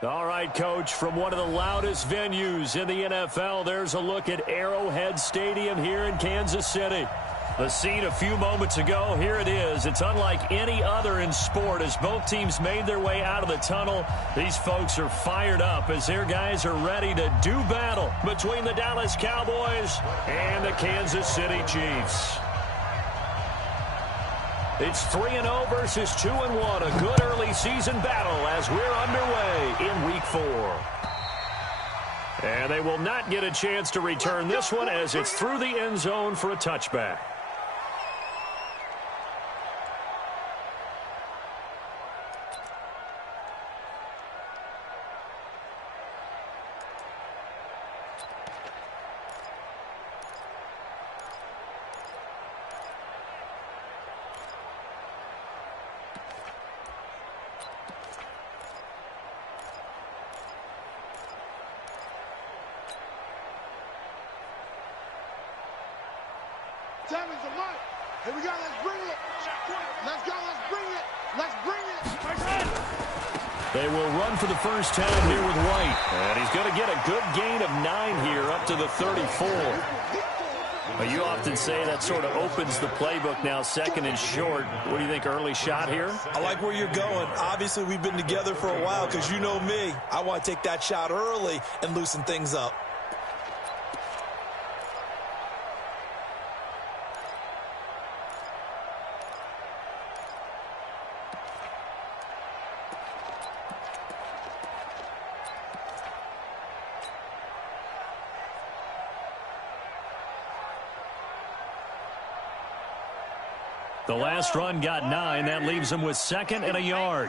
All right, Coach, from one of the loudest venues in the NFL, there's a look at Arrowhead Stadium here in Kansas City. The scene a few moments ago, here it is. It's unlike any other in sport. As both teams made their way out of the tunnel, these folks are fired up as their guys are ready to do battle between the Dallas Cowboys and the Kansas City Chiefs. It's 3-0 versus 2-1, a good early season battle as we're underway in Week 4. And they will not get a chance to return this one as it's through the end zone for a touchback. Time is the mark. Here we go. Let's bring it. Let's go. Let's bring it. Let's bring it. They will run for the first time here with White. And he's going to get a good gain of 9 here up to the 34. Well, you often say that sort of opens the playbook now, second and short. What do you think, early shot here? I like where you're going. Obviously, we've been together for a while because you know me. I want to take that shot early and loosen things up. The last run got 9. That leaves him with 2nd and a yard.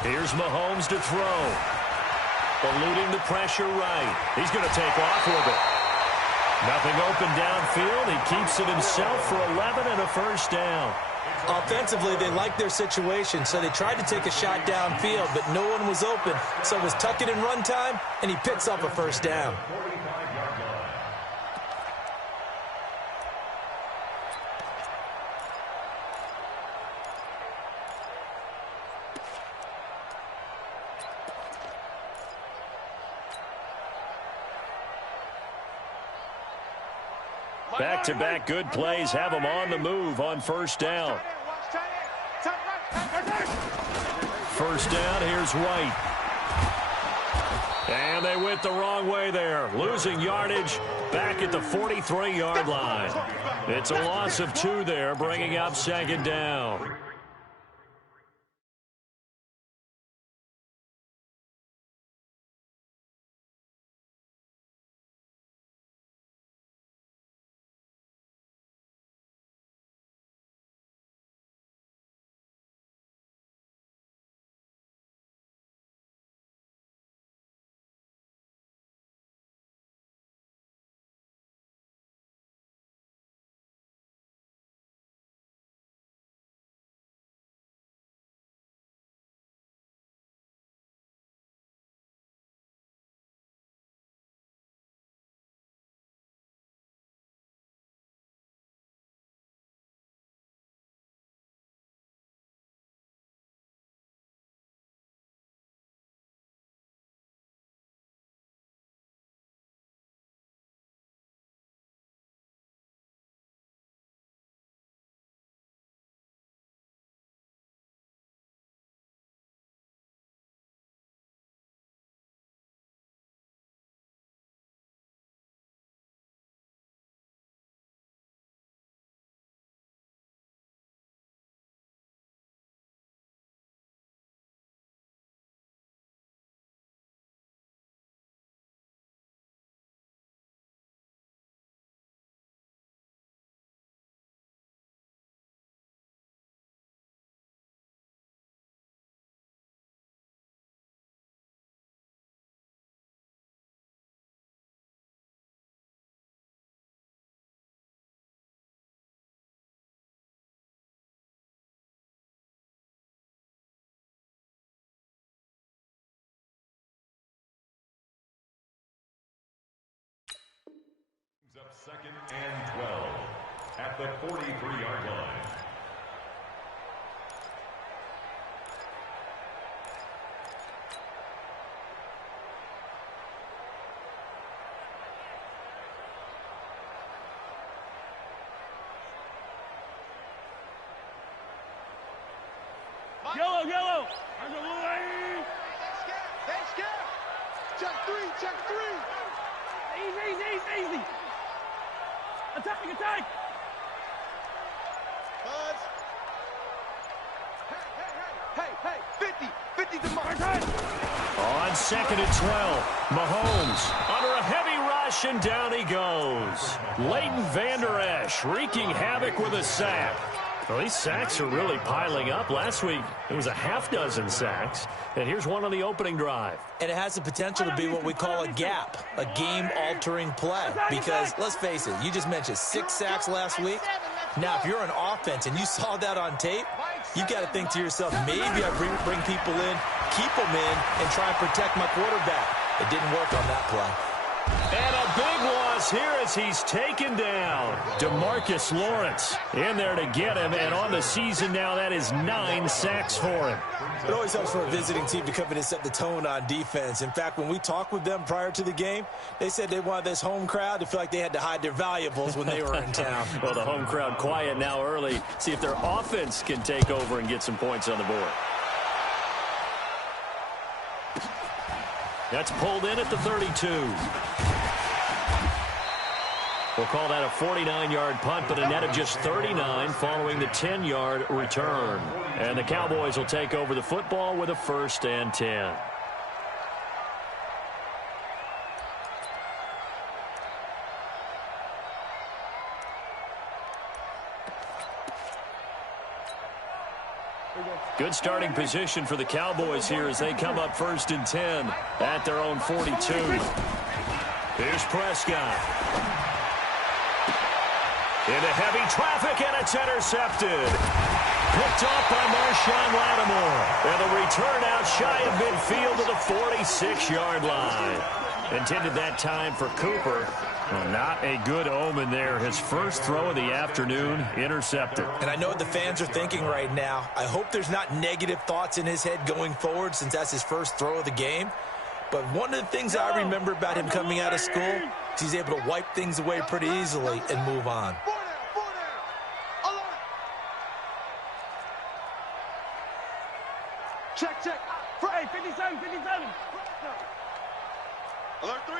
Here's Mahomes to throw. Eluding the pressure right. He's going to take off with it. Nothing open downfield. He keeps it himself for 11 and a first down. Offensively, they liked their situation, so they tried to take a shot downfield, but no one was open. So it was tuck it in run time, and he picks up a first down. Back-to-back good plays have them on the move on first down. First down, here's White. And they went the wrong way there, losing yardage back at the 43-yard line. It's a loss of 2 there, bringing up 2nd down. Up 2nd and 12 at the 43-yard line. check three, check three. Easy. Attack. Buzz. Hey, 50 to mark. On 2nd and 12, Mahomes under a heavy rush, and down he goes. Leighton Vander Esch wreaking havoc with a sack. Well, these sacks are really piling up. Last week, it was a half-dozen sacks. And here's one on the opening drive. And it has the potential to be what we call a gap, a game-altering play. Because, let's face it, you just mentioned 6 sacks last week. Now, if you're an offense and you saw that on tape, you've got to think to yourself, maybe I bring people in, keep them in, and try and protect my quarterback. It didn't work on that play. And a big loss here as he's taken down. DeMarcus Lawrence in there to get him, and on the season now, that is 9 sacks for him. It always helps for a visiting team to come in and set the tone on defense. In fact, when we talked with them prior to the game, they said they wanted this home crowd to feel like they had to hide their valuables when they were in town. Well, the home crowd quiet now early. See if their offense can take over and get some points on the board. That's pulled in at the 32. We'll call that a 49-yard punt, but a net of just 39 following the 10-yard return. And the Cowboys will take over the football with a 1st and 10. Good starting position for the Cowboys here as they come up 1st and 10 at their own 42. Here's Prescott. Into heavy traffic, and it's intercepted. Picked off by Marshawn Lattimore. And the return out shy of midfield to the 46-yard line. Intended that time for Cooper. Well, not a good omen there. His first throw of the afternoon intercepted. And I know what the fans are thinking right now. I hope there's not negative thoughts in his head going forward since that's his first throw of the game. But one of the things I remember about him coming out of school is he's able to wipe things away pretty easily and move on. Check. Hey, 57. Alert 3.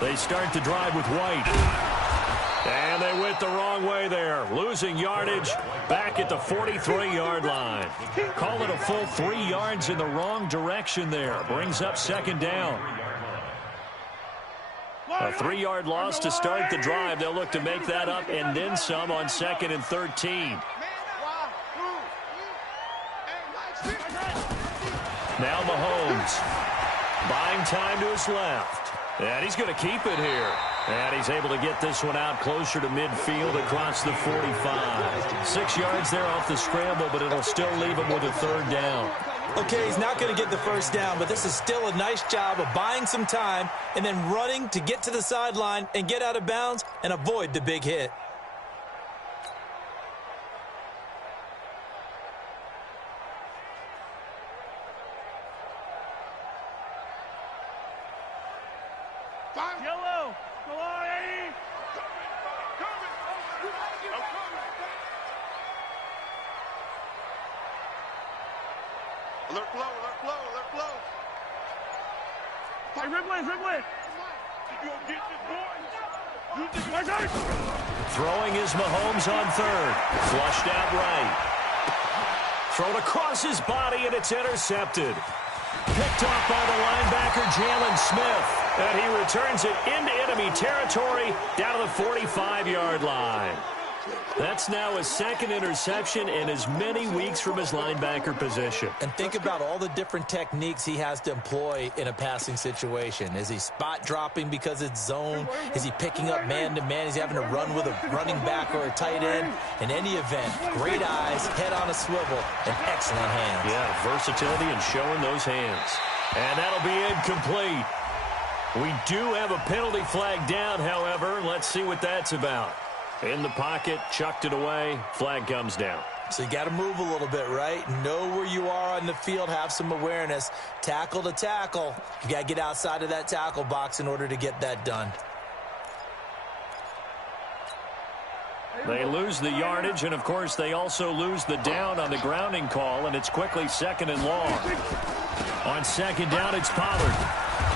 They start the drive with White. And they went the wrong way there. Losing yardage back at the 43-yard line. Call it a full 3 yards in the wrong direction there. Brings up 2nd down. A 3-yard loss to start the drive. They'll look to make that up and then some on 2nd and 13. Now Mahomes buying time to his left. And he's going to keep it here. And he's able to get this one out closer to midfield across the 45. 6 yards there off the scramble, but it'll still leave him with a 3rd down. Okay, he's not going to get the 1st down, but this is still a nice job of buying some time and then running to get to the sideline and get out of bounds and avoid the big hit. Yellow. Go on, Eddie. Alert flow. Hey, Ripley. You gonna get this, boy? Throwing is Mahomes on 3rd. Flushed out right. Thrown across his body, and it's intercepted. Picked off by the linebacker, Jalen Smith. And he returns it into enemy territory down to the 45-yard line. That's now his 2nd interception in as many weeks from his linebacker position. And think about all the different techniques he has to employ in a passing situation. Is he spot dropping because it's zone? Is he picking up man-to-man? Is he having to run with a running back or a tight end? In any event, great eyes, head on a swivel, and excellent hands. Yeah, versatility and showing those hands. And that'll be incomplete. We do have a penalty flag down, however. Let's see what that's about. In the pocket, chucked it away, flag comes down. So you got to move a little bit, right? Know where you are on the field, have some awareness. Tackle to tackle. You got to get outside of that tackle box in order to get that done. They lose the yardage, and, of course, they also lose the down on the grounding call, and it's quickly 2nd and long. On 2nd down, it's Pollard.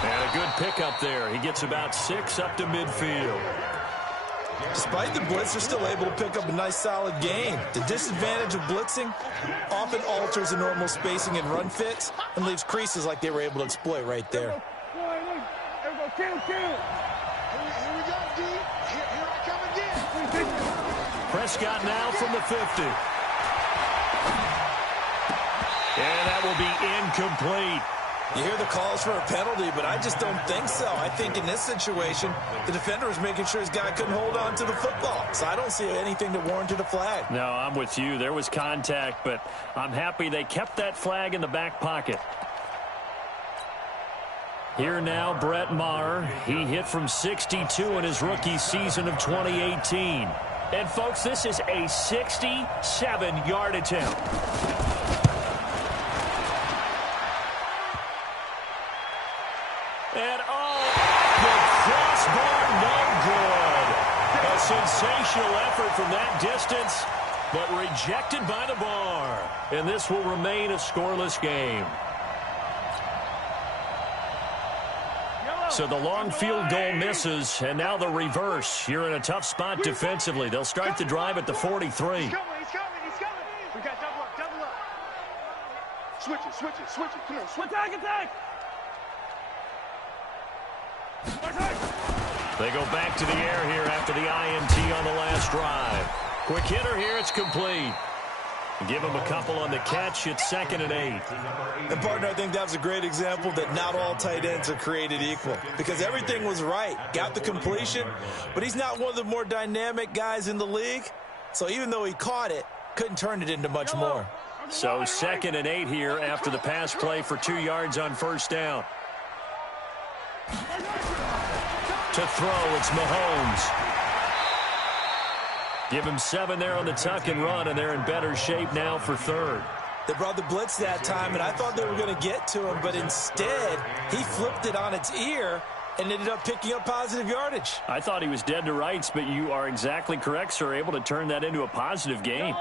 And a good pickup there. He gets about 6 up to midfield. Despite the blitz, they're still able to pick up a nice, solid gain. The disadvantage of blitzing often alters the normal spacing and run fits and leaves creases like they were able to exploit right there. Here we go, D. Here I come again. Prescott now from the 50. And that will be incomplete. You hear the calls for a penalty, but I just don't think so. I think in this situation, the defender was making sure his guy couldn't hold on to the football. So I don't see anything that warranted a flag. No, I'm with you. There was contact, but I'm happy they kept that flag in the back pocket. Here now, Brett Maher. He hit from 62 in his rookie season of 2018. And, folks, this is a 67-yard attempt. And, the crossbar, no good. A sensational effort from that distance, but rejected by the bar. And this will remain a scoreless game. So the long field goal misses, and now the reverse. You're in a tough spot defensively. They'll start the drive at the 43. He's coming. We got double up. Switch it. Come on, switch. Attack! They go back to the air here after the INT on the last drive. Quick hitter here, it's complete. Give him a couple on the catch. It's 2nd and 8. And, partner, I think that was a great example that not all tight ends are created equal because everything was right. Got the completion, but he's not one of the more dynamic guys in the league. So even though he caught it, couldn't turn it into much more. So 2nd and 8 here after the pass play for 2 yards on 1st down. To throw, it's Mahomes. Give him 7 there on the tuck and run, and they're in better shape now for 3rd. They brought the blitz that time, and I thought they were going to get to him, but instead, he flipped it on its ear and ended up picking up positive yardage. I thought he was dead to rights, but you are exactly correct, sir, able to turn that into a positive game.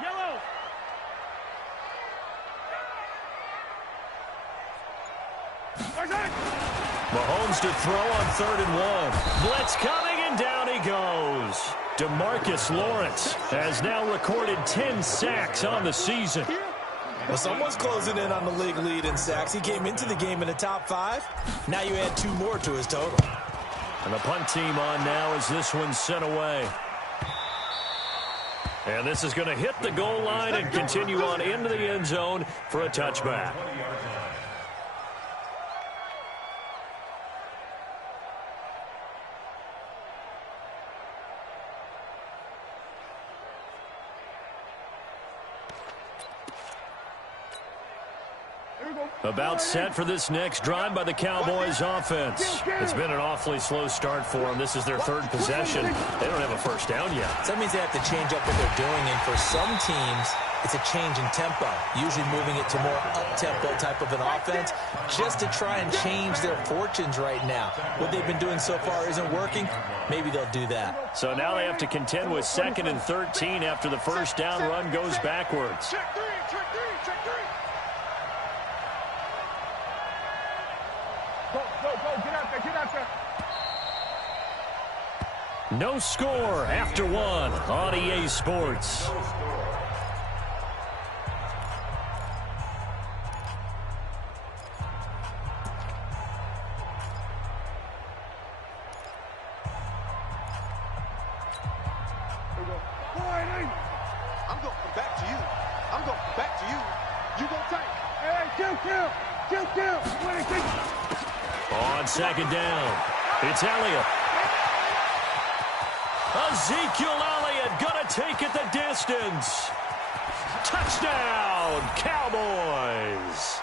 Yellow. Mahomes to throw on 3rd and 1. Blitz coming, and down he goes. DeMarcus Lawrence has now recorded 10 sacks on the season. Well, someone's closing in on the league lead in sacks. He came into the game in the top 5. Now you add 2 more to his total. And the punt team on now as this one's sent away. And this is going to hit the goal line and continue on into the end zone for a touchback. About set for this next drive by the Cowboys offense. It's been an awfully slow start for them. This is their 3rd possession. They don't have a first down yet. So that means they have to change up what they're doing, and for some teams, it's a change in tempo, usually moving it to more up-tempo type of an offense just to try and change their fortunes right now. What they've been doing so far isn't working. Maybe they'll do that. So now they have to contend with 2nd and 13 after the first down run goes backwards. Check three. Go, get out there. No score after 1 on EA Sports. I'm going to come back to you. You go tight. Hey, kill. On 2nd down, it's Elliott. Ezekiel Elliott going to take it the distance. Touchdown, Cowboys.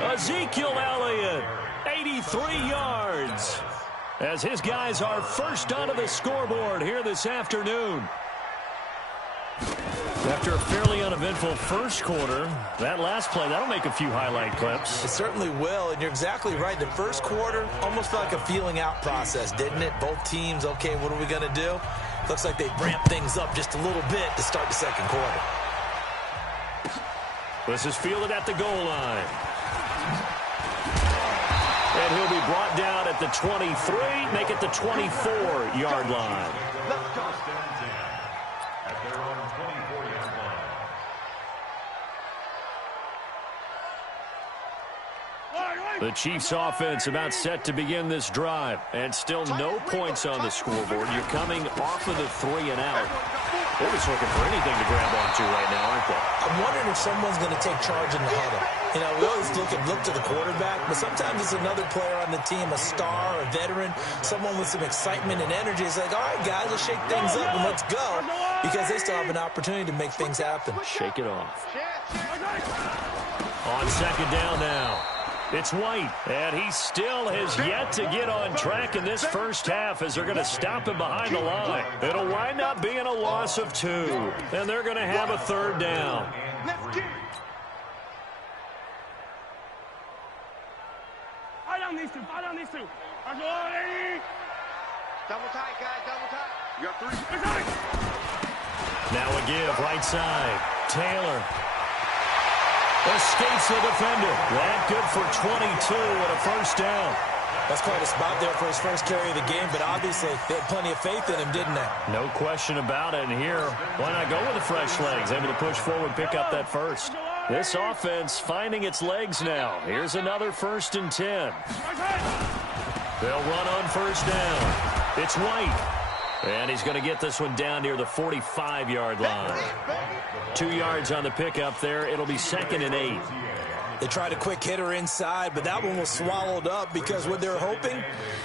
Ezekiel Elliott, 83 yards. As his guys are first onto the scoreboard here this afternoon. After a fairly uneventful first quarter, that last play, that'll make a few highlight clips. It certainly will, and you're exactly right. The first quarter almost felt like a feeling out process, didn't it? Both teams, okay, what are we going to do? Looks like they ramped things up just a little bit to start the second quarter. This is fielded at the goal line. And he'll be brought down at the 23, make it the 24-yard line. The Chiefs offense about set to begin this drive. And still no points on the scoreboard. You're coming off of the 3 and out. They're just looking for anything to grab onto right now, aren't they? I'm wondering if someone's going to take charge in the huddle. You know, we always look to the quarterback, but sometimes it's another player on the team, a star, a veteran, someone with some excitement and energy. It's like, all right, guys, let's shake things up and let's go, because they still have an opportunity to make things happen. Shake it off. On second down now. It's White, and he still has yet to get on track in this first half as they're going to stop him behind the line. It'll wind up being a loss of 2, and they're going to have a third down. Fight on these two. Fight on these two. Double tight, guys. Double tight. You got 3. Now a give, right side. Taylor escapes the defender. That good for 22 and a first down. That's quite a spot there for his first carry of the game, but obviously they had plenty of faith in him, didn't they? No question about it. And here, why not go with the fresh legs? Able to push forward, pick up that first. This offense finding its legs now. Here's another 1st and 10. They'll run on first down. It's White. And he's going to get this one down near the 45-yard line. 2 yards on the pickup there. It'll be 2nd and 8. They tried a quick hitter inside, but that one was swallowed up because what they're hoping,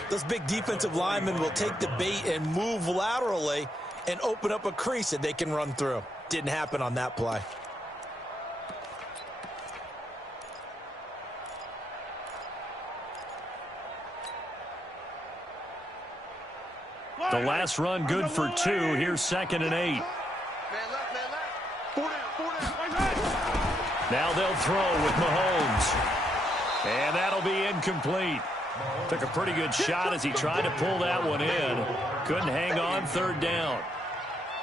those big defensive linemen will take the bait and move laterally and open up a crease that they can run through. Didn't happen on that play. The last run good for 2. Here's 2nd and 8. Man left, man left. 4 down. Now they'll throw with Mahomes. And that'll be incomplete. Took a pretty good shot as he tried to pull that one in. Couldn't hang on, 3rd down.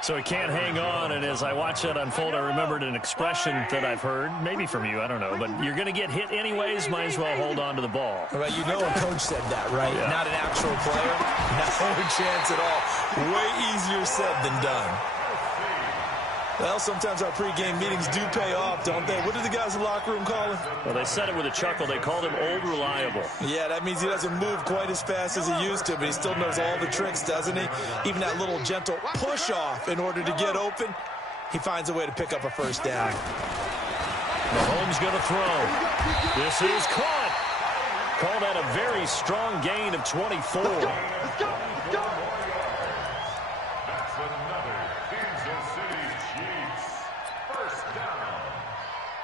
So he can't hang on, and as I watch that unfold, I remembered an expression that I've heard, maybe from you, I don't know, but you're going to get hit anyways, might as well hold on to the ball. Right, you know a coach said that, right? Yeah. Not an actual player. No chance at all. Way easier said than done. Well, sometimes our pregame meetings do pay off, don't they? What did the guys in the locker room call him? Well, they said it with a chuckle. They called him Old Reliable. Yeah, that means he doesn't move quite as fast as he used to, but he still knows all the tricks, doesn't he? Even that little gentle push-off in order to get open, he finds a way to pick up a first down. Mahomes going to throw. This is caught. Call that a very strong gain of 24. Let's go. Let's go. Let's go. That's another Kansas City Chiefs. First down.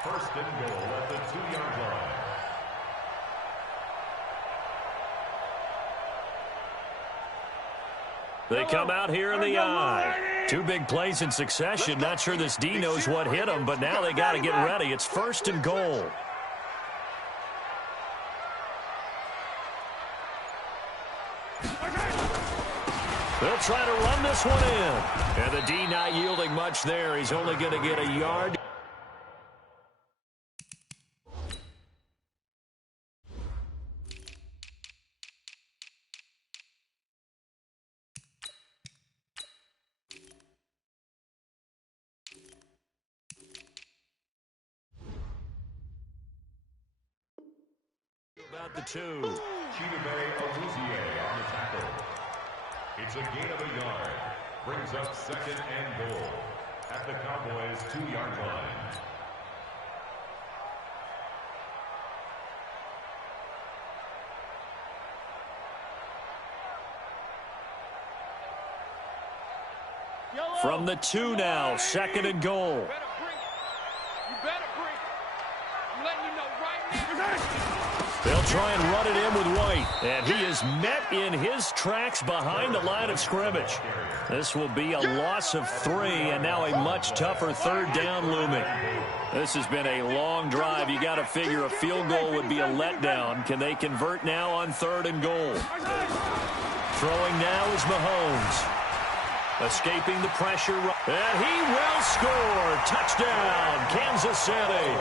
1st and goal at the 2-yard line. They come out here in the eye. 2 big plays in succession. Not sure this D knows what hit them, but now they got to get ready. It's 1st and goal. They'll try to run this one in. And the D not yielding much there. He's only going to get a yard. About the 2. Chidobe Awuzie on the tackle. It's a gain of a yard. Brings up 2nd and goal at the Cowboys' 2-yard line. From the 2 now, 2nd and goal. You better bring it. I'm letting you know right now. They'll try and run it in with White. And he is met in his tracks behind the line of scrimmage. This will be a loss of 3, and now a much tougher third down looming. This has been a long drive. You got to figure a field goal would be a letdown. Can they convert now on 3rd and goal? Throwing now is Mahomes. Escaping the pressure. And he will score. Touchdown, Kansas City.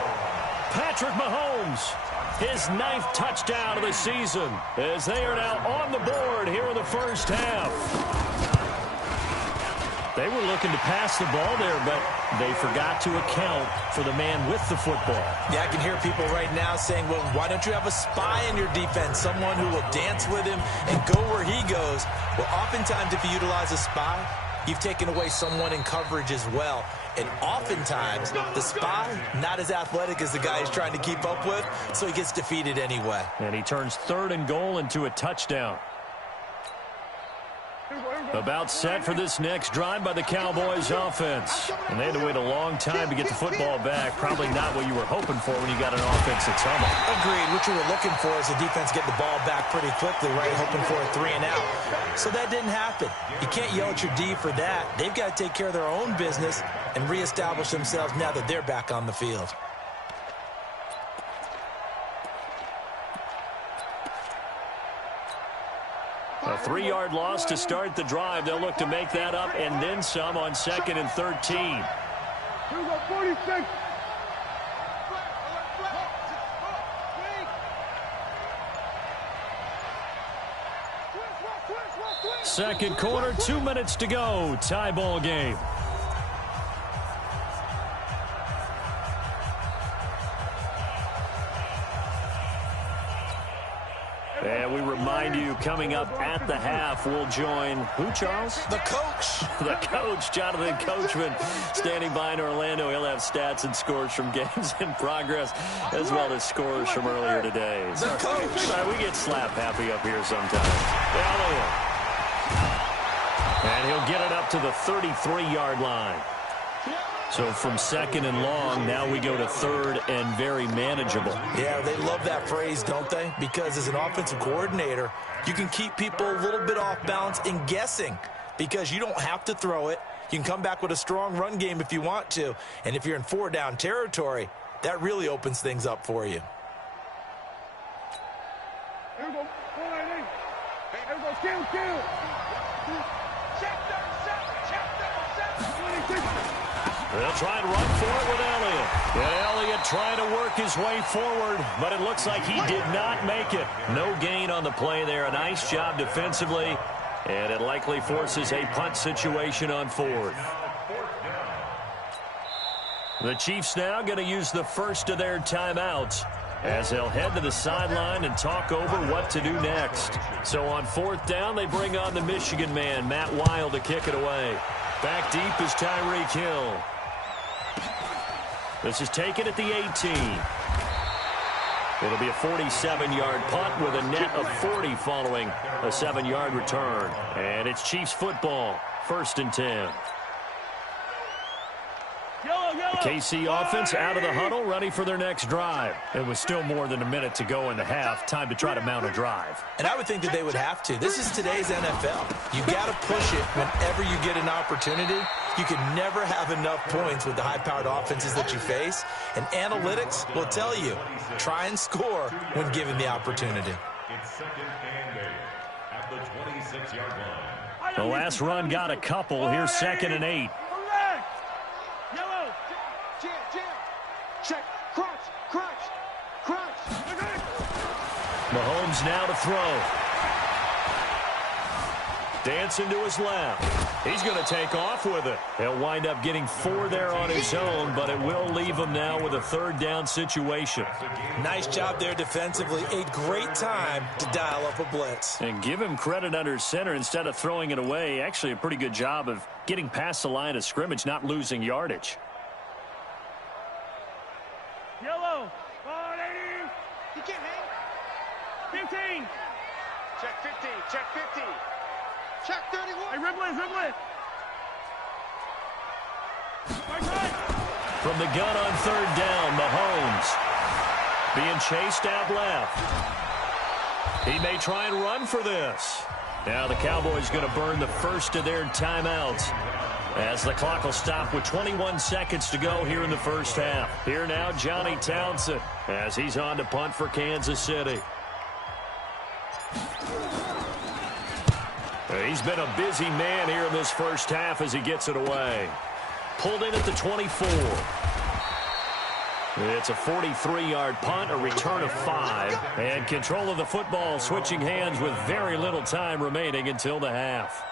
Patrick Mahomes. His 9th touchdown of the season as they are now on the board here in the first half. They were looking to pass the ball there, but they forgot to account for the man with the football. Yeah, I can hear people right now saying, well, why don't you have a spy in your defense, someone who will dance with him and go where he goes? Well, oftentimes if you utilize a spy, you've taken away someone in coverage as well. And oftentimes, the spy, not as athletic as the guy he's trying to keep up with, so he gets defeated anyway. And he turns 3rd and goal into a touchdown. About set for this next drive by the Cowboys offense. And they had to wait a long time to get the football back. Probably not what you were hoping for when you got an offense that's humble. Agreed. What you were looking for is the defense get the ball back pretty quickly, right? Hoping for a 3 and out. So that didn't happen. You can't yell at your D for that. They've got to take care of their own business and reestablish themselves now that they're back on the field. A 3-yard loss to start the drive. They'll look to make that up and then some on 2nd and 13. Here we go, 46. Second quarter, 2 minutes to go. Tie ball game. And we remind you, coming up at the half, we'll join who, Charles? The coach. The coach, Jonathan Coachman, standing by in Orlando. He'll have stats and scores from games in progress, as well as scores from earlier today. The coach. We get slap happy up here sometimes. Elliott. And he'll get it up to the 33-yard line. So from 2nd and long, now we go to 3rd and very manageable. Yeah, they love that phrase, don't they? Because as an offensive coordinator, you can keep people a little bit off balance and guessing because you don't have to throw it. You can come back with a strong run game if you want to. And if you're in 4-down territory, that really opens things up for you. Here we go, 490. Here we go, kill. Check 37. They'll try and run for it with Elliott. And Elliott trying to work his way forward, but it looks like he did not make it. No gain on the play there. A nice job defensively, and it likely forces a punt situation on 4th. The Chiefs now going to use the first of their timeouts as they'll head to the sideline and talk over what to do next. So on 4th down, they bring on the Michigan man, Matt Wild, to kick it away. Back deep is Tyreek Hill. This is taken at the 18. It'll be a 47-yard punt with a net of 40 following a 7-yard return. And it's Chiefs football, 1st and 10. The KC offense out of the huddle, ready for their next drive. It was still more than a minute to go in the half. Time to try to mount a drive. And I would think that they would have to. This is today's NFL. You got to push it whenever you get an opportunity. You can never have enough points with the high-powered offenses that you face. And analytics will tell you, try and score when given the opportunity. It's 2nd and 8 at the 26-yard line. The last run got a couple. Here's 2nd and 8. Yellow. Jam. Check. Crunch. Mahomes now to throw. Dancing to his left. He's going to take off with it. He'll wind up getting 4 there on his own, but it will leave him now with a 3rd down situation. Nice job there defensively. A great time to dial up a blitz. And give him credit under center instead of throwing it away. Actually a pretty good job of getting past the line of scrimmage, not losing yardage. Yellow. 180. You can't hang. 15. Check 50. Check 31. Hey, ribble it. From the gun on 3rd down, Mahomes. Being chased out left. He may try and run for this. Now the Cowboys going to burn the first of their timeouts as the clock will stop with 21 seconds to go here in the first half. Here now, Johnny Townsend as he's on to punt for Kansas City. He's been a busy man here in this first half as he gets it away. Pulled in at the 24. It's a 43-yard punt, a return of 5, and control of the football switching hands with very little time remaining until the half.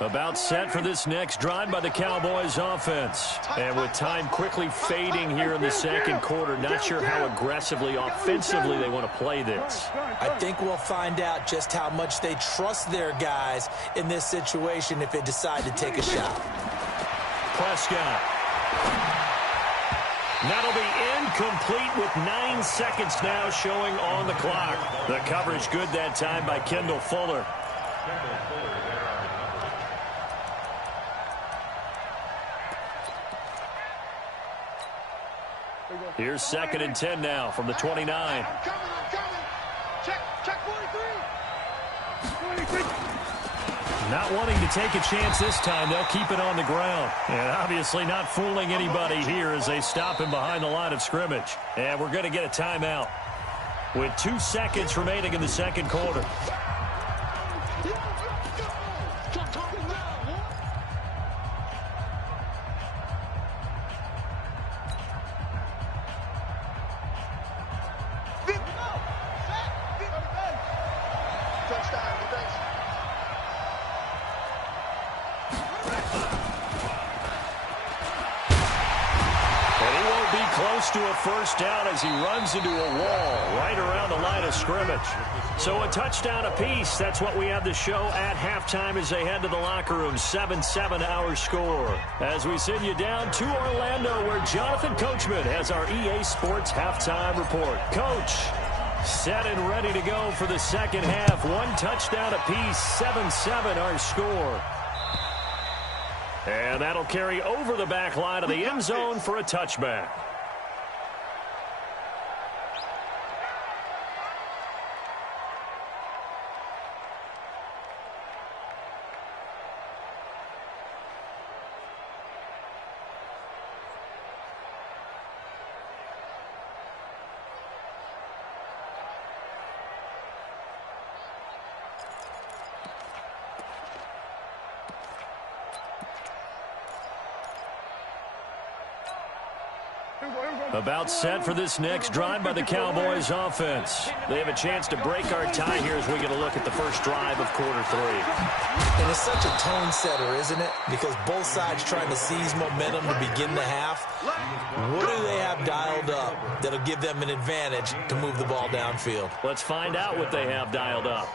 About set for this next drive by the Cowboys offense. And with time quickly fading here in the second quarter, not sure how aggressively, offensively they want to play this. I think we'll find out just how much they trust their guys in this situation if they decide to take a shot. Prescott. That'll be incomplete with 9 seconds now showing on the clock. The coverage good that time by Kendall Fuller. Here's 2nd and 10 now from the 29. I'm coming. Check 43. Not wanting to take a chance this time, they'll keep it on the ground. And obviously not fooling anybody here as they stop him behind the line of scrimmage. And we're going to get a timeout with 2 seconds remaining in the second quarter. To a first down as he runs into a wall right around the line of scrimmage. So a touchdown apiece. That's what we have to show at halftime as they head to the locker room. 7-7 our score. As we send you down to Orlando where Jonathan Coachman has our EA Sports halftime report. Coach, set and ready to go for the second half. 1 touchdown apiece. 7-7 our score. And that'll carry over the back line of the end zone for a touchback. About set for this next drive by the Cowboys offense. They have a chance to break our tie here as we get a look at the first drive of quarter 3. And it's such a tone setter, isn't it? Because both sides trying to seize momentum to begin the half. What do they have dialed up that'll give them an advantage to move the ball downfield? Let's find out what they have dialed up.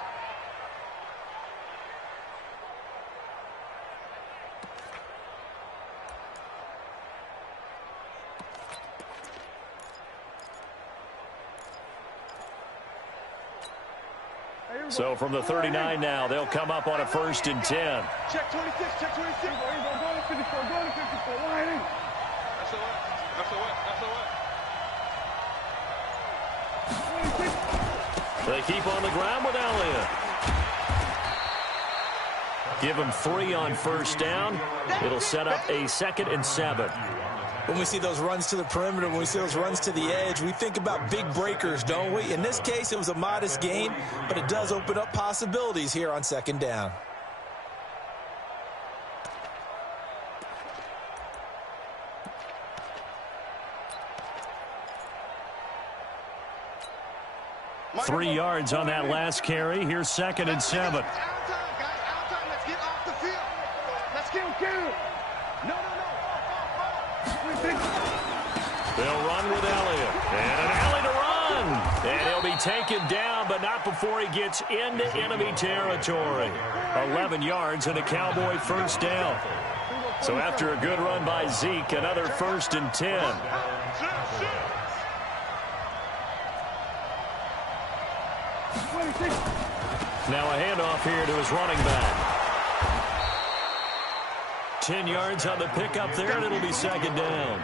So from the 39 now, they'll come up on a 1st and 10. Check 26. Go to 54. Go to 54. Line in. That's a what. They keep on the ground with Elliott. Give them 3 on first down. It'll set up a 2nd and 7. When we see those runs to the perimeter, when we see those runs to the edge, we think about big breakers, don't we? In this case, it was a modest gain, but it does open up possibilities here on 2nd down. Three yards on that last carry. Here's 2nd and 7. Out of time. Let's get off the field. Let's get him. No. They'll run with Elliott. And an alley to run. And he'll be taken down, but not before he gets into enemy territory. 11 yards and a Cowboy first down. So after a good run by Zeke, another 1st and 10. Now a handoff here to his running back. 10 yards on the pickup there, and it'll be second down.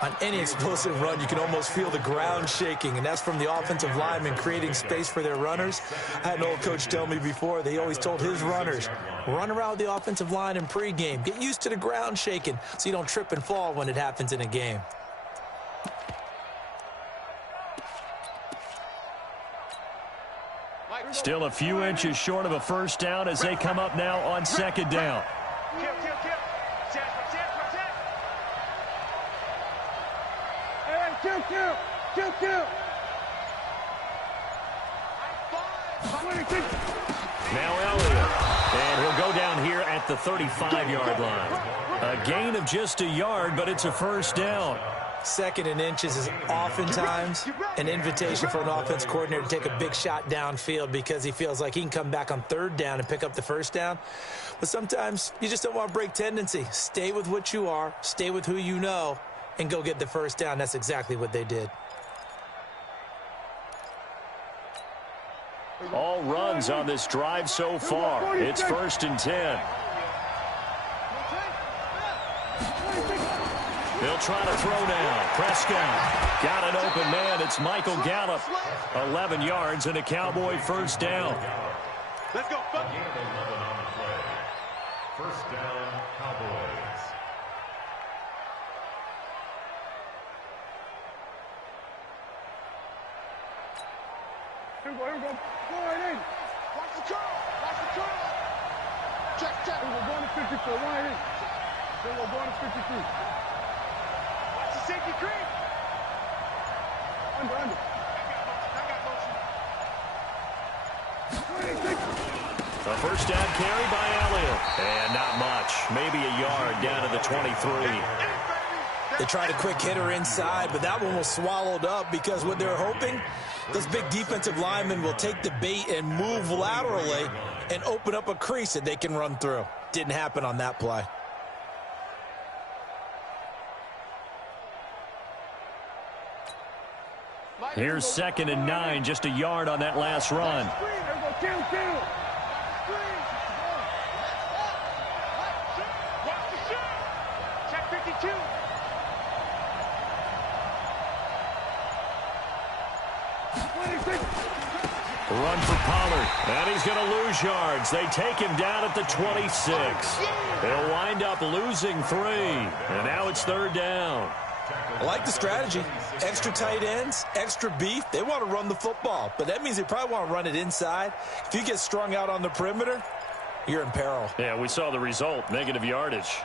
On any explosive run, you can almost feel the ground shaking, and that's from the offensive linemen creating space for their runners. I had an old coach tell me before, they always told his runners, run around the offensive line in pregame. Get used to the ground shaking so you don't trip and fall when it happens in a game. Still a few inches short of a first down as they come up now on second down. Kill. Now Elliott, and he'll go down here at the 35-yard line. A gain of just a yard, but it's a first down. Second and inches is oftentimes an invitation for an offense coordinator to take a big shot downfield because he feels like he can come back on third down and pick up the first down. But sometimes you just don't want to break tendency. Stay with what you are, stay with who you know, and go get the first down. That's exactly what they did. All runs on this drive so far. It's 1st and 10. They'll try to throw now. Prescott got an open man. It's Michael Gallup. 11 yards and a Cowboy first down. Let's go. First down, Cowboys. Here we go. Go right in. Watch the curl. Check. Here we go, going to 54. Right in. Here we go, going to 53. Watch the safety creep. Under. I got motion. 26. A first down carry by Elliott. And not much. Maybe a yard down to the 23. They tried a quick hitter inside, but that one was swallowed up because what they're hoping, those big defensive linemen will take the bait and move laterally and open up a crease that they can run through. Didn't happen on that play. Here's 2nd and 9, just a yard on that last run. Here we go, kill. Watch the shot. Check 52. Run for Pollard, and he's going to lose yards. They take him down at the 26. They'll wind up losing 3, and now it's 3rd down. I like the strategy. Extra tight ends, extra beef. They want to run the football, but that means they probably want to run it inside. If you get strung out on the perimeter, you're in peril. Yeah, we saw the result, negative yardage.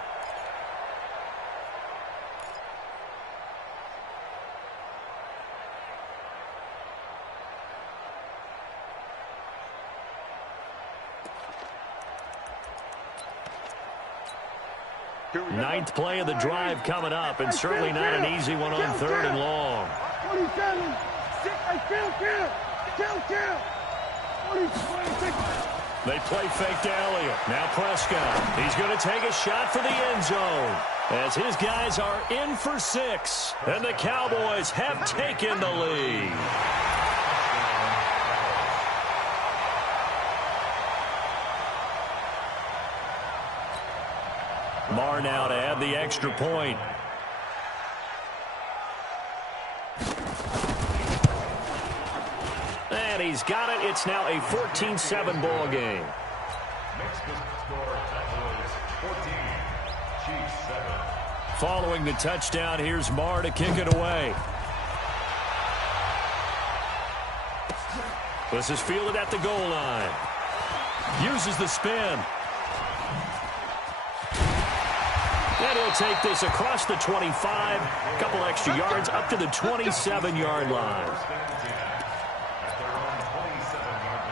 Ninth play of the drive coming up, and certainly not an easy one on 3rd and long. 27. Kill. 26. They play fake to Elliott. Now Prescott. He's going to take a shot for the end zone as his guys are in for 6. And the Cowboys have taken the lead. Marr now to add the extra point. And he's got it. It's now a 14-7 ball game. Next score, Cowboys 14, Chiefs 7. Following the touchdown, here's Marr to kick it away. This is fielded at the goal line. Uses the spin. And he'll take this across the 25. A couple extra yards up to the 27-yard line. At their own 27-yard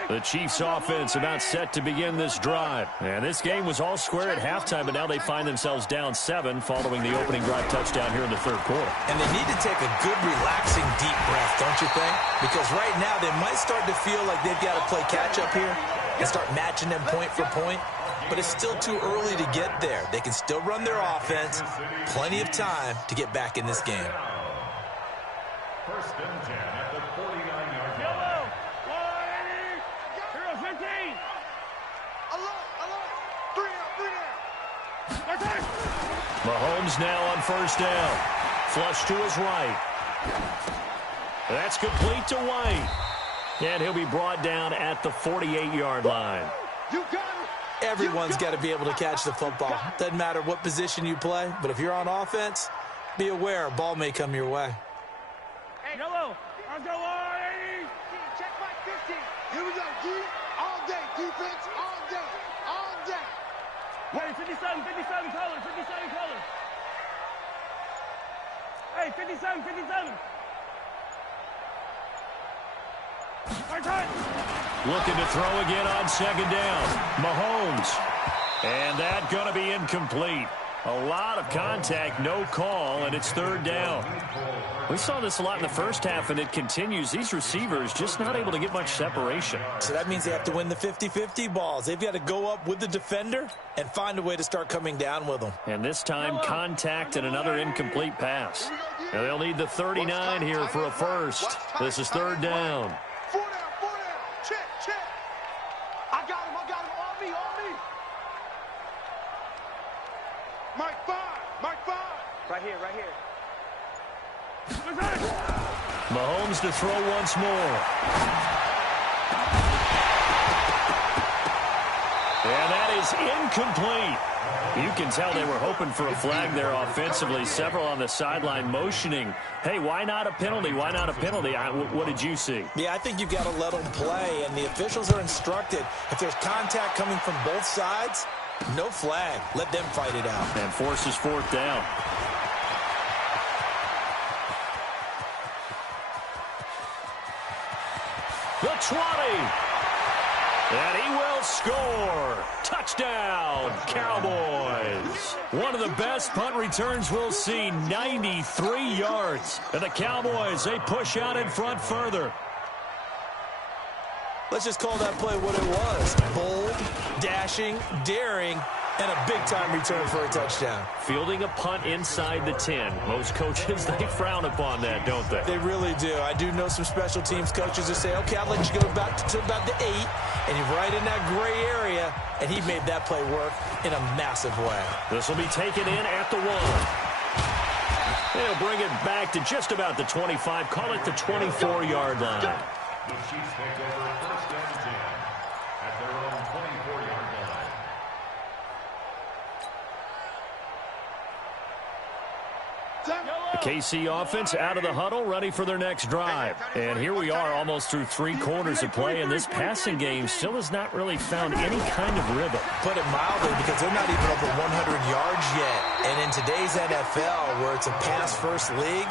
line. The Chiefs offense about set to begin this drive. And this game was all square at halftime, but now they find themselves down 7 following the opening drive touchdown here in the 3rd quarter. And they need to take a good, relaxing, deep breath, don't you think? Because right now they might start to feel like they've got to play catch-up here and start matching them point for point. but it's still too early to get there. They can still run their offense. Plenty of time to get back in this game. First and 10 at the 49-yard line. Yellow. 180. 0, 15. Alert, alert. 3 down. Mahomes now on first down. Flush to his right. That's complete to White. And he'll be brought down at the 48-yard line. You got it. Everyone's got to be able to catch the football. Doesn't matter what position you play, but if you're on offense, be aware a ball may come your way. Hey, yellow. Let's go 180. Check my 50. Here we go, D. All day. Defense all day. All day. Hey, 57 color, 57 color. Hey, 57. Looking to throw again on second down. Mahomes. And that going to be incomplete. A lot of contact, no call, and it's third down. We saw this a lot in the first half, and it continues. These receivers just not able to get much separation. So that means they have to win the 50-50 balls. They've got to go up with the defender and find a way to start coming down with them. And this time, contact and another incomplete pass. Now they'll need the 39 here for a first. This is third down. 4 down. Check. I got him. On me. Mike 5. Right here. Mahomes to throw once more. And that is incomplete. You can tell they were hoping for a flag there offensively. Several on the sideline motioning, hey, why not a penalty? Why not a penalty? What did you see? Yeah, I think you've got to let them play, and the officials are instructed. If there's contact coming from both sides, no flag. Let them fight it out. And forces fourth down. The 20. And he will score. Touchdown, Cowboys. One of the best punt returns we'll see, 93 yards. And the Cowboys, they push out in front further. Let's just call that play what it was. Bold, dashing, daring, and a big-time return for a touchdown. Fielding a punt inside the 10. Most coaches, they frown upon that, don't they? They really do. I do know some special teams coaches who say, okay, I'll let you go back to about the 8, and you're right in that gray area, and he made that play work in a massive way. This will be taken in at the 1. They'll bring it back to just about the 25. Call it the 24-yard line. The Chiefs take over first and 10 at their own 24-yard line. The KC offense out of the huddle, ready for their next drive. And here we are almost through 3 quarters of play, and this passing game still has not really found any kind of rhythm. Put it mildly, because they're not even over 100 yards yet. And in today's NFL, where it's a pass-first league,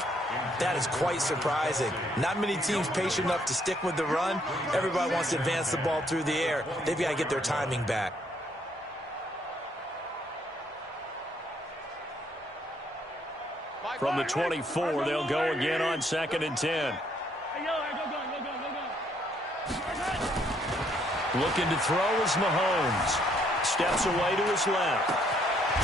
that is quite surprising. Not many teams patient enough to stick with the run. Everybody wants to advance the ball through the air. They've got to get their timing back. From the 24, they'll go again on second and 10. Looking to throw is Mahomes. Steps away to his left.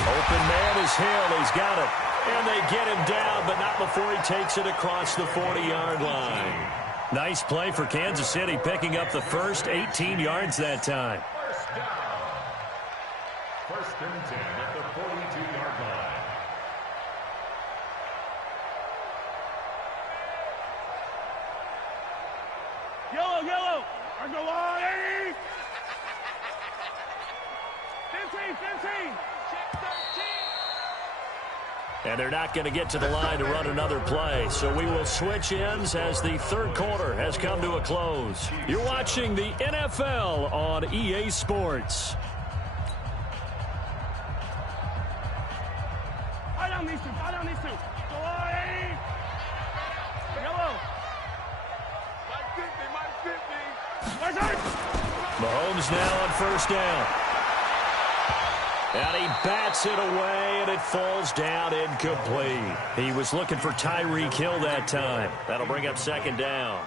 Open man is Hill. He's got it. And they get him down, but not before he takes it across the 40-yard line. Nice play for Kansas City, picking up the first 18 yards that time. First down. First and 10 at the 42-yard line. Yellow. I go 180. 15. Check 13. And they're not going to get to the line to run another play. So we will switch ends as the third quarter has come to a close. You're watching the NFL on EA Sports. I down these two. Go 180. Yellow. Mike 50. Mahomes now on first down. And he bats it away, and it falls down incomplete. He was looking for Tyreek Hill that time. That'll bring up second down.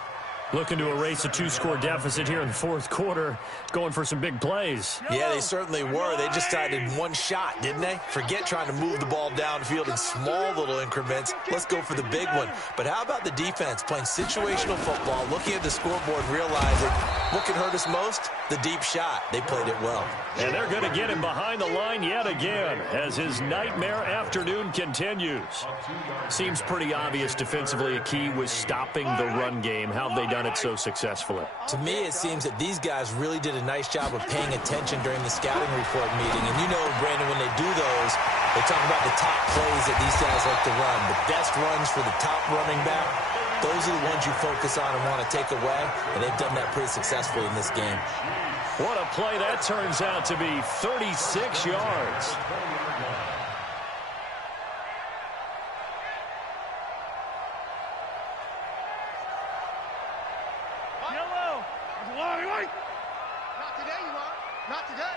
Looking to erase a 2-score deficit here in the fourth quarter, going for some big plays. Yeah, they certainly were. They just decided one shot, didn't they? Forget trying to move the ball downfield in small little increments. Let's go for the big one. But how about the defense playing situational football, looking at the scoreboard, realizing what can hurt us most? The deep shot. They played it well. And they're going to get him behind the line yet again as his nightmare afternoon continues. Seems pretty obvious defensively a key was stopping the run game. How have they done it so successfully? To me, it seems that these guys really did a nice job of paying attention during the scouting report meeting. And you know, Brandon, when they do those, they talk about the top plays that these guys like to run. The best runs for the top running back, those are the ones you focus on and want to take away. And they've done that pretty successfully in this game. What a play that turns out to be, 36 yards. Not today, you are. Not today.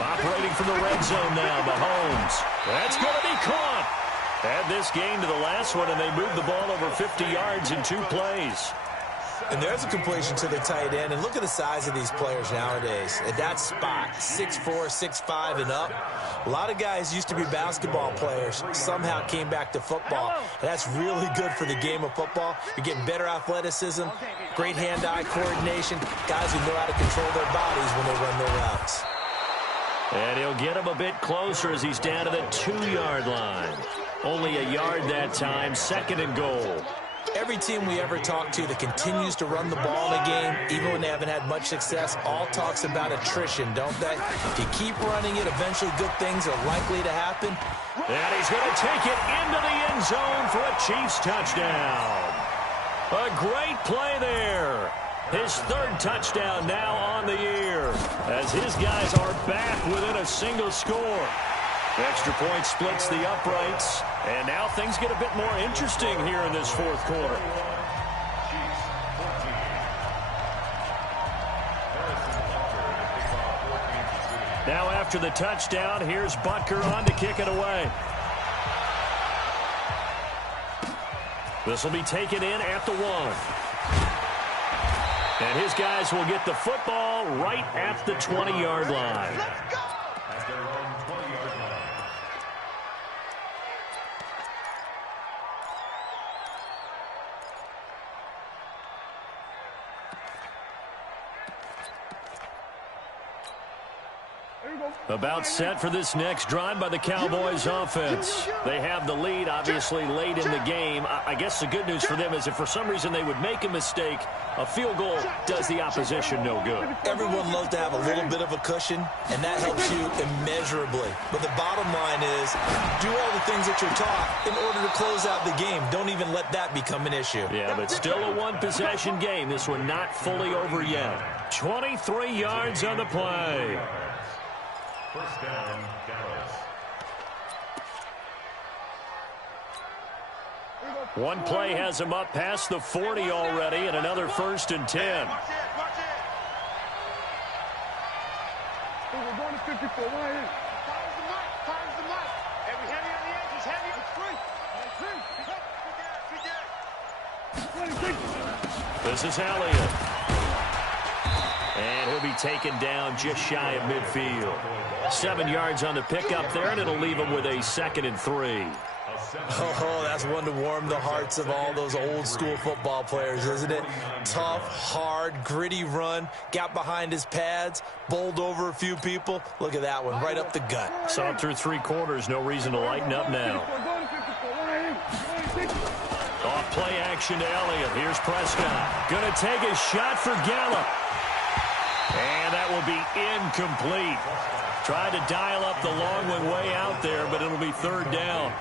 Operating from the red zone now, Mahomes. That's going to be caught. Add this game to the last one, and they moved the ball over 50 yards in 2 plays. And there's a completion to the tight end. And look at the size of these players nowadays. At that spot, 6'4", 6'5", and up. A lot of guys used to be basketball players, somehow came back to football. And that's really good for the game of football. You're getting better athleticism, great hand-eye coordination, guys who know how to control their bodies when they run their routes. And he'll get him a bit closer as he's down to the 2-yard line. Only a yard that time, 2nd and goal. Every team we ever talk to that continues to run the ball in a game, even when they haven't had much success, all talks about attrition, don't they? If you keep running it, eventually good things are likely to happen. And he's going to take it into the end zone for a Chiefs touchdown. A great play there. His 3rd touchdown now on the year as his guys are back within a single score. Extra point splits the uprights, and now things get a bit more interesting here in this fourth quarter. Now after the touchdown, here's Butker on to kick it away. This will be taken in at the 1. And his guys will get the football right at the 20-yard line. About set for this next drive by the Cowboys offense. They have the lead, obviously, late in the game. I guess the good news for them is if for some reason they would make a mistake, a field goal does the opposition no good. Everyone loves to have a little bit of a cushion, and that helps you immeasurably. But the bottom line is, do all the things that you're taught in order to close out the game. Don't even let that become an issue. Yeah, but still a one-possession game. This one not fully over yet. 23 yards on the play. First down, Dallas. One play has him up past the 40 already, and another 1st and 10. Watch it, watch it. We're going to 54. Why in? Fires the mic, fires the mic. Heavy, heavy on the edges, heavy. It's free. It's free. This is Elliott. And he'll be taken down just shy of midfield. 7 yards on the pickup there, and it'll leave him with a 2nd and 3. Oh, that's one to warm the hearts of all those old school football players, isn't it? Tough, hard, gritty run, got behind his pads, bowled over a few people. Look at that one, right up the gut. Saw it through 3 quarters, no reason to lighten up now. Off play action to Elliott. Here's Prescott. Gonna take a shot for Gallup. And that will be incomplete. Tried to dial up the long one way out there, but it'll be 3rd down.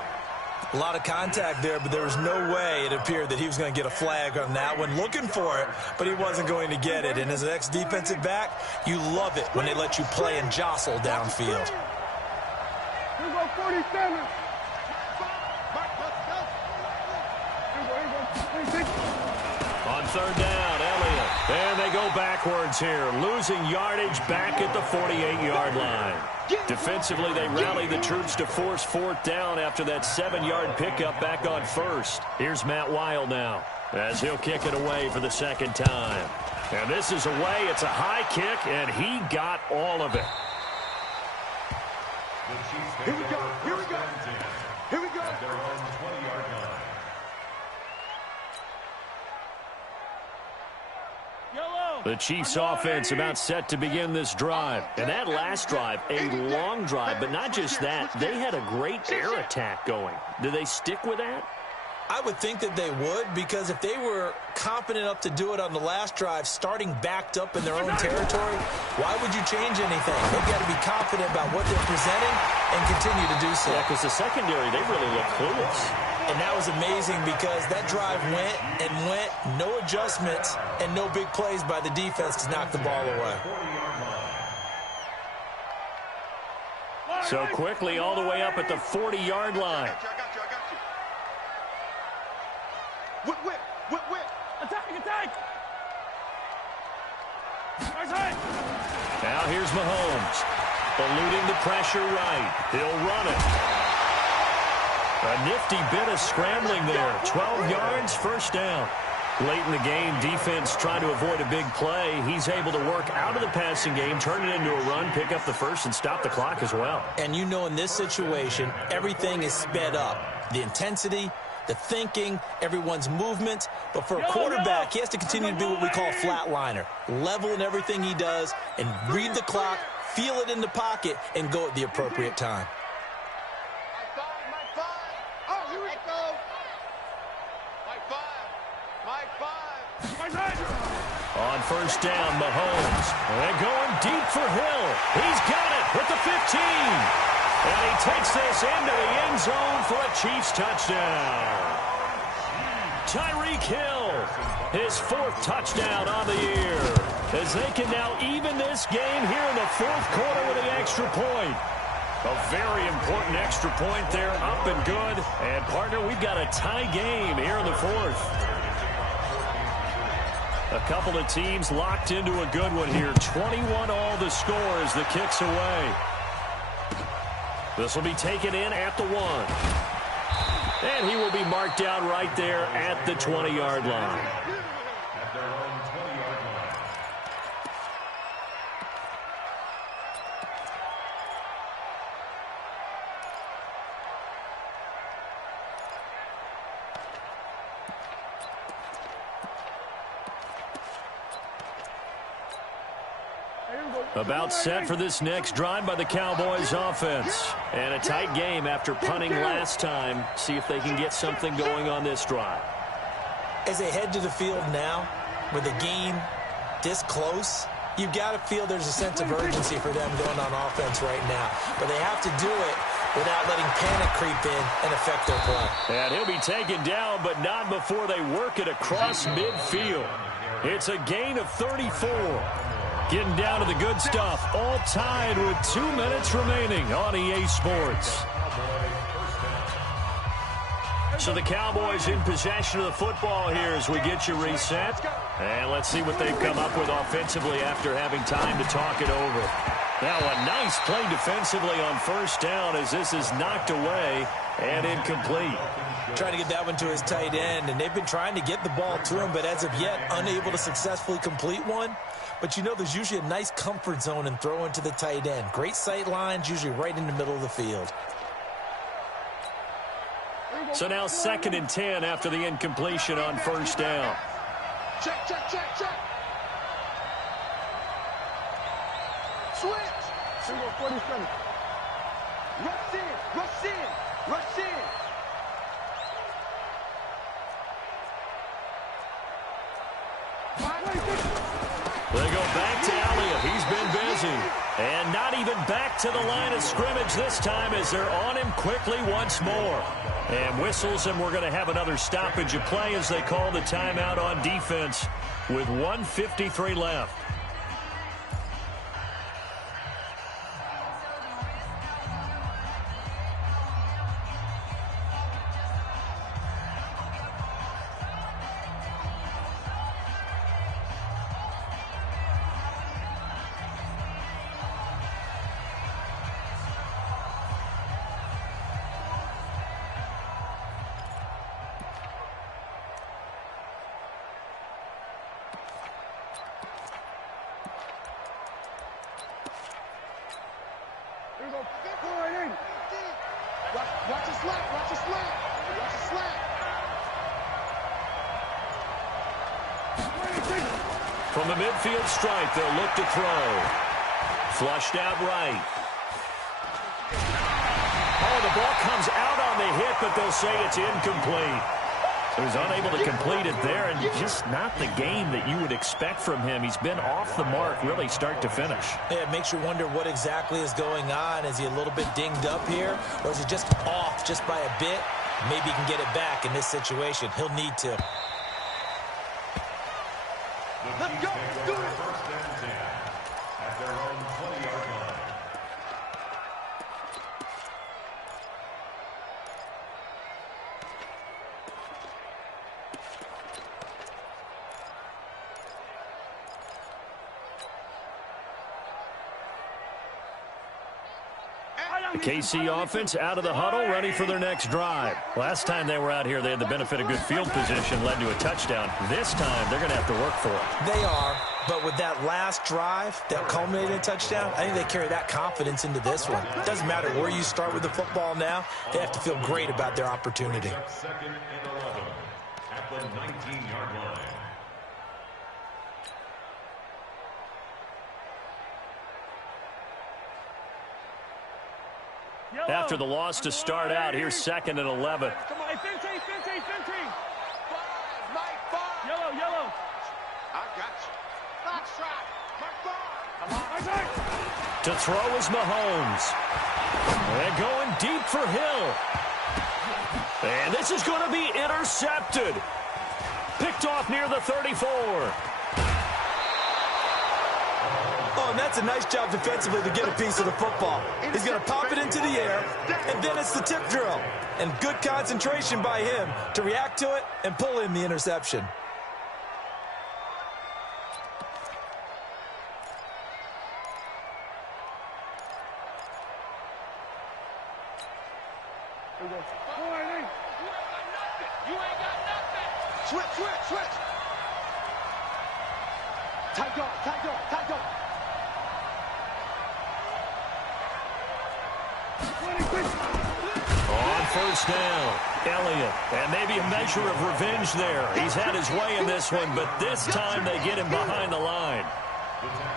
A lot of contact there, but there was no way it appeared that he was going to get a flag on that one. Looking for it, but he wasn't going to get it. And as an ex-defensive back, you love it when they let you play and jostle downfield. Here we go, 47. On 3rd down, Elliott And they go backwards here, losing yardage back at the 48-yard line. Defensively, they rally the troops to force fourth down after that 7-yard pickup back on first. Here's Matt Weil now as he'll kick it away for the second time. And this is away. It's a high kick, and he got all of it. Here we go. Here we go. Here we go. At their own 20-yard line. The Chiefs offense about set to begin this drive. And that last drive, a long drive, but not just that. They had a great air attack going. Do they stick with that? I would think that they would, because if they were confident enough to do it on the last drive, starting backed up in their own territory, why would you change anything? They've got to be confident about what they're presenting and continue to do so. Yeah, because the secondary, they really look clueless. And that was amazing because that drive went and went, no adjustments and no big plays by the defense to knock the ball away. So quickly all the way up at the 40-yard line. Whip, whip, whip, whip. Attack, attack. Right side. Now here's Mahomes. Eluding the pressure right. He'll run it. A nifty bit of scrambling there. 12 yards, first down. Late in the game, defense trying to avoid a big play. He's able to work out of the passing game, turn it into a run, pick up the first, and stop the clock as well. And you know in this situation, everything is sped up. The intensity, the thinking, everyone's movement. But for a quarterback, he has to continue to be what we call a flatliner. Level in everything he does and read the clock, feel it in the pocket, and go at the appropriate time. On first down, Mahomes. And going deep for Hill. He's got it with the 15. And he takes this into the end zone for a Chiefs touchdown. Tyreek Hill, his fourth touchdown on the year, as they can now even this game here in the fourth quarter with the extra point. A very important extra point there, up and good. And, partner, we've got a tie game here in the fourth. A couple of teams locked into a good one here. 21 all the score as the kick's away. This will be taken in at the 1. And he will be marked down right there at the 20-yard line. At their own 20-yard line. About set for this next drive by the Cowboys offense. And a tight game after punting last time. See if they can get something going on this drive. As they head to the field now, with the game this close, you've got to feel there's a sense of urgency for them going on offense right now. But they have to do it without letting panic creep in and affect their play. And he'll be taken down, but not before they work it across midfield. It's a gain of 34. Getting down to the good stuff, all tied with 2 minutes remaining on EA Sports. So the Cowboys in possession of the football here as we get you reset. And let's see what they've come up with offensively after having time to talk it over. Now a nice play defensively on first down as this is knocked away and incomplete. Trying to get that one to his tight end, and they've been trying to get the ball to him, but as of yet, unable to successfully complete one. But you know there's usually a nice comfort zone in throwing to the tight end. Great sight lines, usually right in the middle of the field. So now 2nd and 10 after the incompletion on first down. Check, check, check, check. Switch. Single 47. Rush in, rush in, rush in. They go back to Elliott. He's been busy. And not even back to the line of scrimmage this time as they're on him quickly once more. And whistles, and we're going to have another stoppage of play as they call the timeout on defense with 1:53 left. Watch your slap. Watch your slap. Watch your slap. From the midfield stripe, they'll look to throw. Flushed out right. Oh, the ball comes out on the hit, but they'll say it's incomplete. So he's unable to complete it there, and just not the game that you would expect from him. He's been off the mark, really, start to finish. Yeah, it makes you wonder what exactly is going on. Is he a little bit dinged up here, or is he just off just by a bit? Maybe he can get it back in this situation. He'll need to. Let's go. Let's do it. First and 10 at their own 20-yard line. The KC offense out of the huddle, ready for their next drive. Last time they were out here, they had the benefit of good field position, led to a touchdown. This time, they're going to have to work for it. They are, but with that last drive, that culminated touchdown, I think they carry that confidence into this one. It doesn't matter where you start with the football now. They have to feel great about their opportunity. Second and 11 at the 19-yard line. After the loss to start out, here's second and 11. Come on, Fintay. Mike, Yellow. I got you. Fox trap. Mike, Come on. To throw is Mahomes. And going deep for Hill. And this is going to be intercepted. Picked off near the 34. Oh, and that's a nice job defensively to get a piece of the football. He's going to pop it into the air, and then it's the tip drill. And good concentration by him to react to it and pull in the interception. Switch. Tight guard. On first down, Elliott. And maybe a measure of revenge there. He's had his way in this one, but this time they get him behind the line.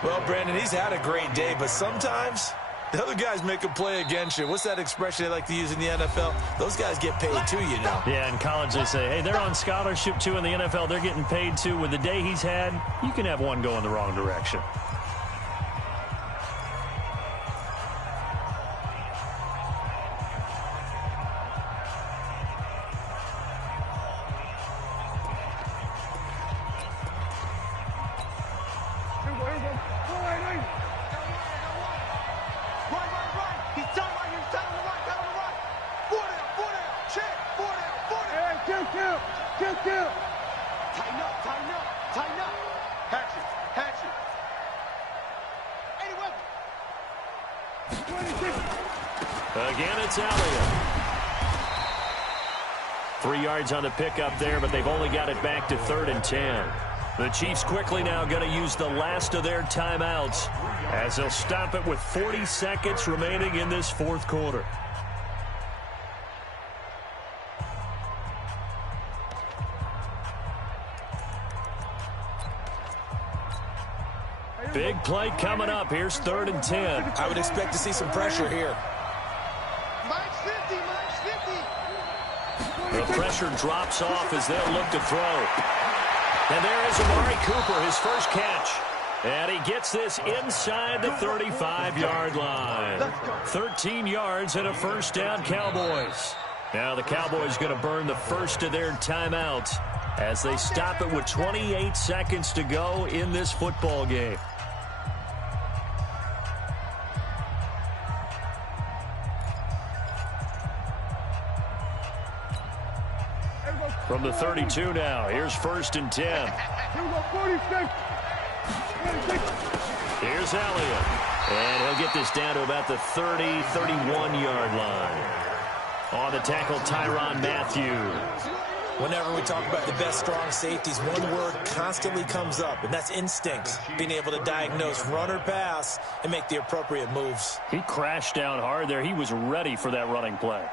Well, Brandon, he's had a great day, but sometimes the other guys make a play against you. What's that expression they like to use in the NFL? Those guys get paid too, you know. Yeah, in college they say, hey, they're on scholarship too. In the NFL, they're getting paid too. With the day he's had, you can have one go in the wrong direction. Tighten up. Hatchet. Any weapon. Again, it's Elliott. 3 yards on the pickup there, but they've only got it back to 3rd and 10. The Chiefs quickly now going to use the last of their timeouts as they'll stop it with 40 seconds remaining in this fourth quarter. Big play coming up. Here's 3rd and 10. I would expect to see some pressure here. Mike's 50. The pressure drops off as they'll look to throw. And there is Amari Cooper, his first catch. And he gets this inside the 35-yard line. 13 yards and a first down, Cowboys. Now the Cowboys going to burn the first of their timeouts as they stop it with 28 seconds to go in this football game. From the 32 now, here's 1st and 10. Here we go, 46. Here's Elliott. And he'll get this down to about the 31-yard line. On the tackle, Tyrann Mathieu. Whenever we talk about the best strong safeties, one word constantly comes up, and that's instincts. Being able to diagnose run or pass and make the appropriate moves. He crashed down hard there. He was ready for that running play.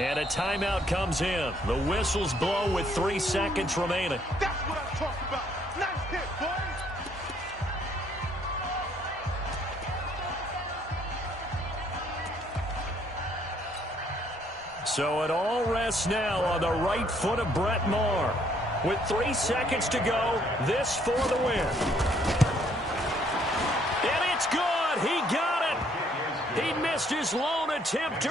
And a timeout comes in. The whistle's blown with 3 seconds remaining. That's what I'm talking about. Nice hit, boy. So it all rests now on the right foot of Brett Maher. With 3 seconds to go, this for the win. And it's good. He got it. He missed his lone attempt.